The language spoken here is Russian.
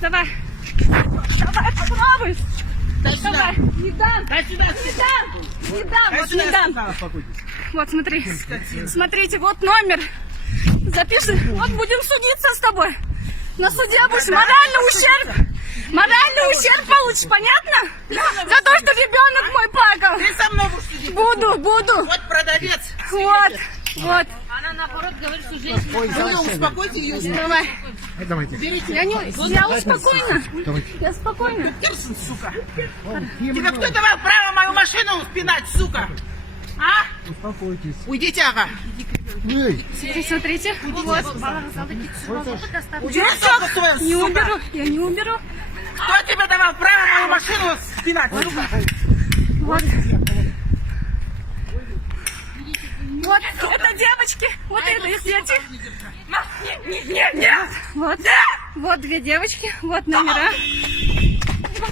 Давай. Давай, попробуй. Дай сюда. Давай. Не дам. Дай сюда. Не дам. Не дам. Дай Вот сюда, не дам. сказала. Вот, смотри. Смотрите, вот номер. Запиши. Вот будем судиться с тобой. На суде будешь моральный ущерб. Моральный ущерб получишь, понятно? За то, что ребенок мой плакал. Ты со мной будешь судить? Буду. Вот продавец. Вот. Она наоборот говорит, что женщина... Ну, успокойте ее. Давай. Давайте. Я спокойно. Я спокойно. Кирсон, сука. Тебе кто давал право мою машину спинать, сука? А? Успокойтесь. Уйдите, ага. Эй, Смотрите. Вот. Убери сука свою, Не сука. уберу. Я не уберу. Кто тебе давал право мою машину спинать, сука? Вот. Вот. Это девочки. Вот это их дети. Нет. Вот. Вот две девочки. Вот номера.